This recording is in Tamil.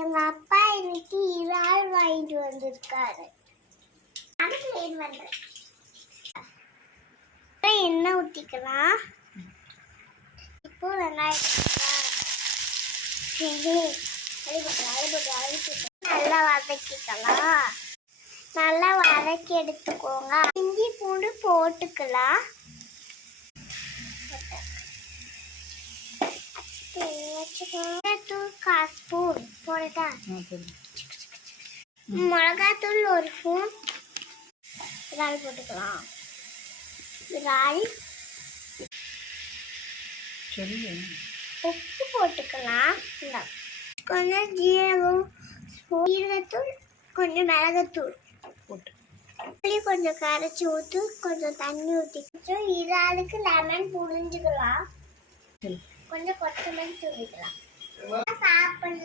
எங்க அப்பா இன்னைக்கு இறால் வாங்கிட்டு வந்திருக்காரு. எண்ணெய் ஊற்றிக்கலாம். இப்போ நல்லா வதக்கிக்கலாம். நல்லா வதக்கி எடுத்துக்கோங்க. இஞ்சி பூண்டு போட்டுக்கலாம். தூள் 1/4 ஸ்பூன் போடுதா. மிளகாத்தூள் 1 ஸ்பூன். இறால் போட்டுக்கலாம். இறால் உப்பு போட்டுக்கலாம். கொஞ்சம் ஜீரகத்தூள், கொஞ்சம் மிளகாத்தூள் போட்டு கொஞ்சம் கரைச்சி ஊற்றி கொஞ்சம் தண்ணி ஊற்றி இறாலுக்கு லெமன் புழிஞ்சுக்கலாம். கொஞ்சம் கொத்தமல்லி தூவிக்கலாம். சாப்பிட